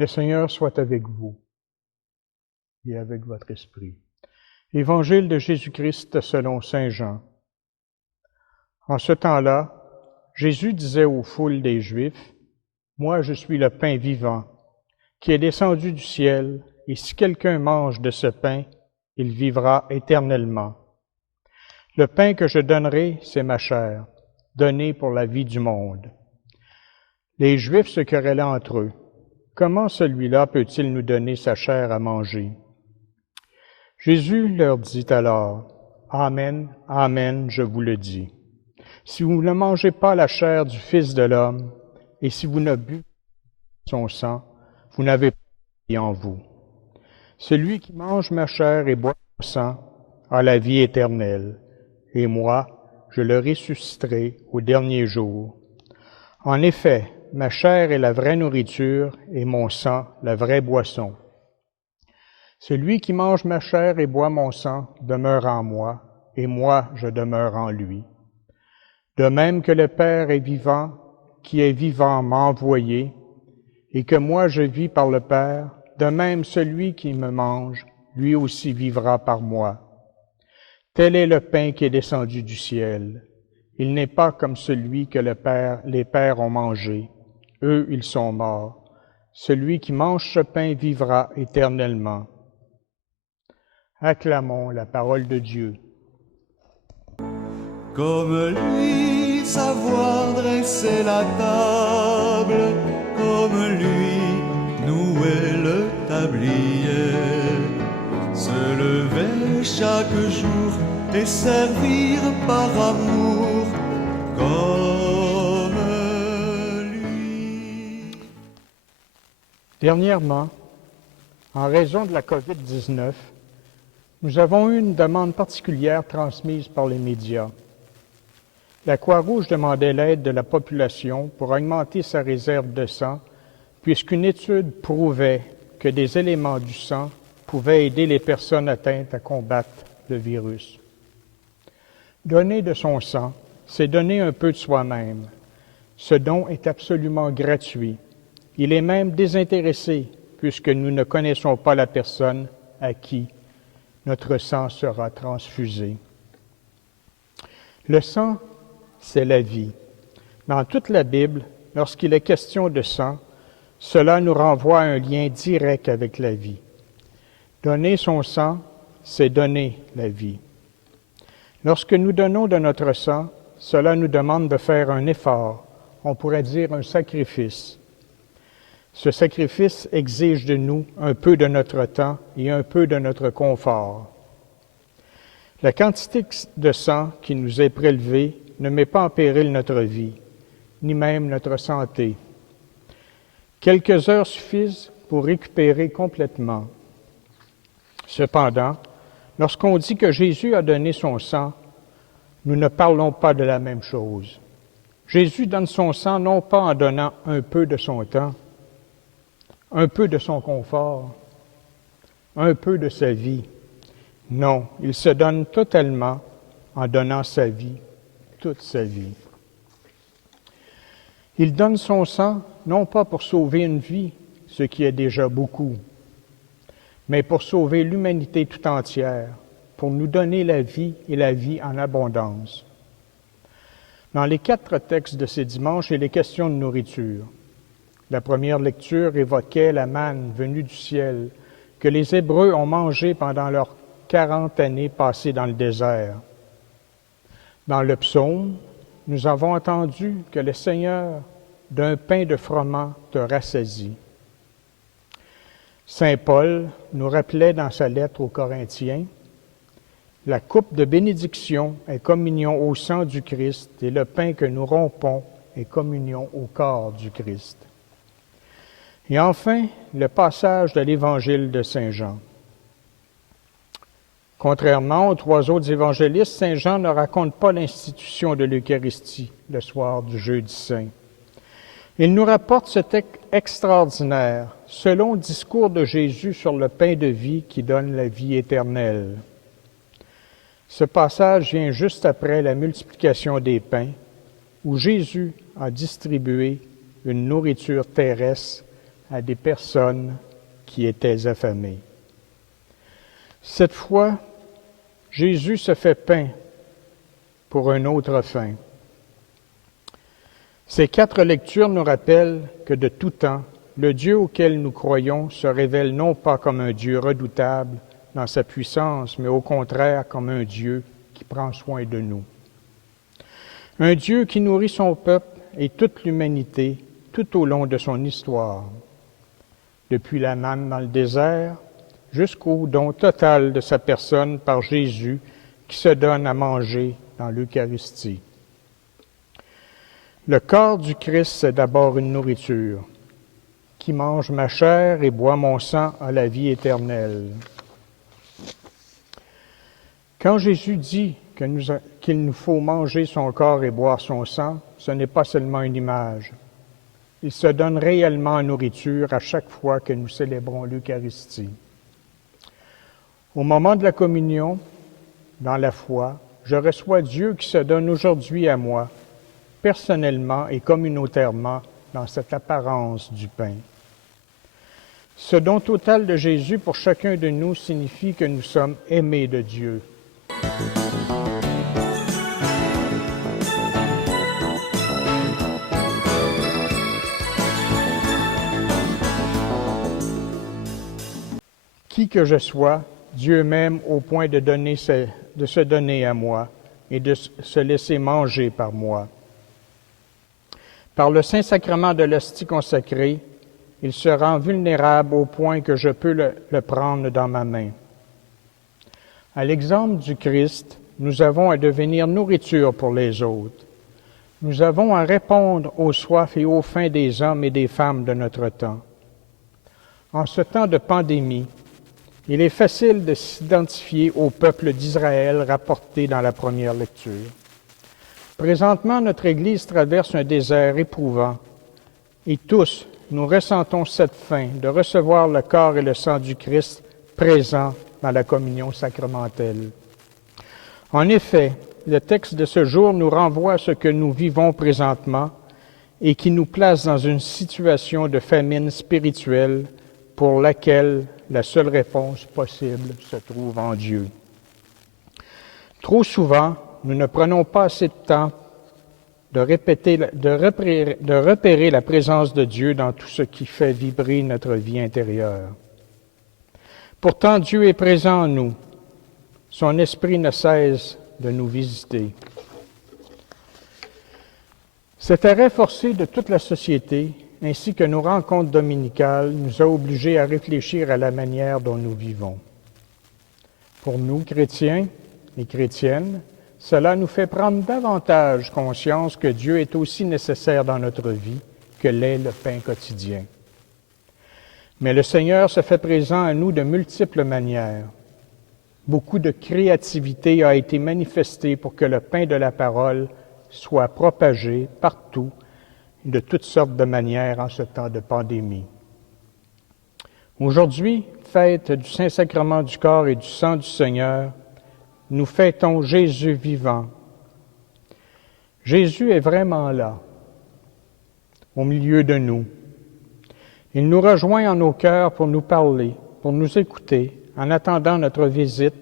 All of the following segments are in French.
Le Seigneur soit avec vous et avec votre esprit. Évangile de Jésus-Christ selon saint Jean. En ce temps-là, Jésus disait aux foules des Juifs, « Moi, je suis le pain vivant, qui est descendu du ciel, et si quelqu'un mange de ce pain, il vivra éternellement. Le pain que je donnerai, c'est ma chair, donnée pour la vie du monde. » Les Juifs se querellaient entre eux. Comment celui-là peut-il nous donner sa chair à manger? Jésus leur dit alors, « Amen, amen, je vous le dis. Si vous ne mangez pas la chair du Fils de l'homme, et si vous ne buvez pas son sang, vous n'avez pas de vie en vous. Celui qui mange ma chair et boit mon sang a la vie éternelle, et moi, je le ressusciterai au dernier jour. En effet, ma chair est la vraie nourriture et mon sang la vraie boisson. Celui qui mange ma chair et boit mon sang demeure en moi, et moi je demeure en lui. De même que le Père est vivant, qui est vivant m'a envoyé, et que moi je vis par le Père, de même celui qui me mange, lui aussi vivra par moi. Tel est le pain qui est descendu du ciel. Il n'est pas comme celui que les pères ont mangé. Eux, ils sont morts. Celui qui mange ce pain vivra éternellement. Acclamons la parole de Dieu. Comme lui, savoir dresser la table, comme lui, nouer le tablier, se lever chaque jour et servir par amour, comme lui. Dernièrement, en raison de la COVID-19, nous avons eu une demande particulière transmise par les médias. La Croix-Rouge demandait l'aide de la population pour augmenter sa réserve de sang, puisqu'une étude prouvait que des éléments du sang pouvaient aider les personnes atteintes à combattre le virus. Donner de son sang, c'est donner un peu de soi-même. Ce don est absolument gratuit. Il est même désintéressé, puisque nous ne connaissons pas la personne à qui notre sang sera transfusé. Le sang, c'est la vie. Dans toute la Bible, lorsqu'il est question de sang, cela nous renvoie à un lien direct avec la vie. Donner son sang, c'est donner la vie. Lorsque nous donnons de notre sang, cela nous demande de faire un effort, on pourrait dire un sacrifice. Ce sacrifice exige de nous un peu de notre temps et un peu de notre confort. La quantité de sang qui nous est prélevée ne met pas en péril notre vie, ni même notre santé. Quelques heures suffisent pour récupérer complètement. Cependant, lorsqu'on dit que Jésus a donné son sang, nous ne parlons pas de la même chose. Jésus donne son sang non pas en donnant un peu de son temps, un peu de son confort, un peu de sa vie. Non, il se donne totalement en donnant sa vie, toute sa vie. Il donne son sang non pas pour sauver une vie, ce qui est déjà beaucoup, mais pour sauver l'humanité tout entière, pour nous donner la vie et la vie en abondance. Dans les 4 textes de ces dimanches, il est question de nourriture. La première lecture évoquait la manne venue du ciel que les Hébreux ont mangée pendant leurs 40 années passées dans le désert. Dans le psaume, nous avons entendu que le Seigneur, d'un pain de froment, te rassasie. Saint Paul nous rappelait dans sa lettre aux Corinthiens, « La coupe de bénédiction est communion au sang du Christ et le pain que nous rompons est communion au corps du Christ. » Et enfin, le passage de l'Évangile de Saint Jean. Contrairement aux 3 autres évangélistes, Saint Jean ne raconte pas l'institution de l'Eucharistie le soir du Jeudi Saint. Il nous rapporte ce texte extraordinaire, selon le discours de Jésus sur le pain de vie qui donne la vie éternelle. Ce passage vient juste après la multiplication des pains, où Jésus a distribué une nourriture terrestre à des personnes qui étaient affamées. Cette fois, Jésus se fait pain pour une autre fin. Ces 4 lectures nous rappellent que de tout temps, le Dieu auquel nous croyons se révèle non pas comme un Dieu redoutable dans sa puissance, mais au contraire comme un Dieu qui prend soin de nous. Un Dieu qui nourrit son peuple et toute l'humanité tout au long de son histoire, depuis la manne dans le désert jusqu'au don total de sa personne par Jésus qui se donne à manger dans l'Eucharistie. Le corps du Christ, c'est d'abord une nourriture. Qui mange ma chair et boit mon sang a la vie éternelle. Quand Jésus dit qu'il nous faut manger son corps et boire son sang, ce n'est pas seulement une image. Il se donne réellement en nourriture à chaque fois que nous célébrons l'Eucharistie. Au moment de la communion, dans la foi, je reçois Dieu qui se donne aujourd'hui à moi, personnellement et communautairement, dans cette apparence du pain. Ce don total de Jésus pour chacun de nous signifie que nous sommes aimés de Dieu. Qui que je sois, Dieu m'aime au point de se donner à moi et de se laisser manger par moi. Par le Saint-Sacrement de l'hostie consacrée, il se rend vulnérable au point que je peux le prendre dans ma main. À l'exemple du Christ, nous avons à devenir nourriture pour les autres. Nous avons à répondre aux soifs et aux faims des hommes et des femmes de notre temps. En ce temps de pandémie, il est facile de s'identifier au peuple d'Israël rapporté dans la première lecture. Présentement, notre Église traverse un désert éprouvant et tous, nous ressentons cette faim de recevoir le corps et le sang du Christ présent dans la communion sacramentelle. En effet, le texte de ce jour nous renvoie à ce que nous vivons présentement et qui nous place dans une situation de famine spirituelle pour laquelle la seule réponse possible se trouve en Dieu. Trop souvent, nous ne prenons pas assez de temps de repérer la présence de Dieu dans tout ce qui fait vibrer notre vie intérieure. Pourtant, Dieu est présent en nous. Son esprit ne cesse de nous visiter. Cet arrêt forcé de toute la société, ainsi que nos rencontres dominicales, nous a obligés à réfléchir à la manière dont nous vivons. Pour nous, chrétiens et chrétiennes, cela nous fait prendre davantage conscience que Dieu est aussi nécessaire dans notre vie que l'est le pain quotidien. Mais le Seigneur se fait présent à nous de multiples manières. Beaucoup de créativité a été manifestée pour que le pain de la parole soit propagé partout, de toutes sortes de manières en ce temps de pandémie. Aujourd'hui, fête du Saint-Sacrement du corps et du sang du Seigneur, nous fêtons Jésus vivant. Jésus est vraiment là, au milieu de nous. Il nous rejoint en nos cœurs pour nous parler, pour nous écouter, en attendant notre visite,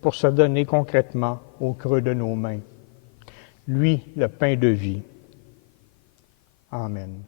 pour se donner concrètement au creux de nos mains. Lui, le pain de vie. Amen.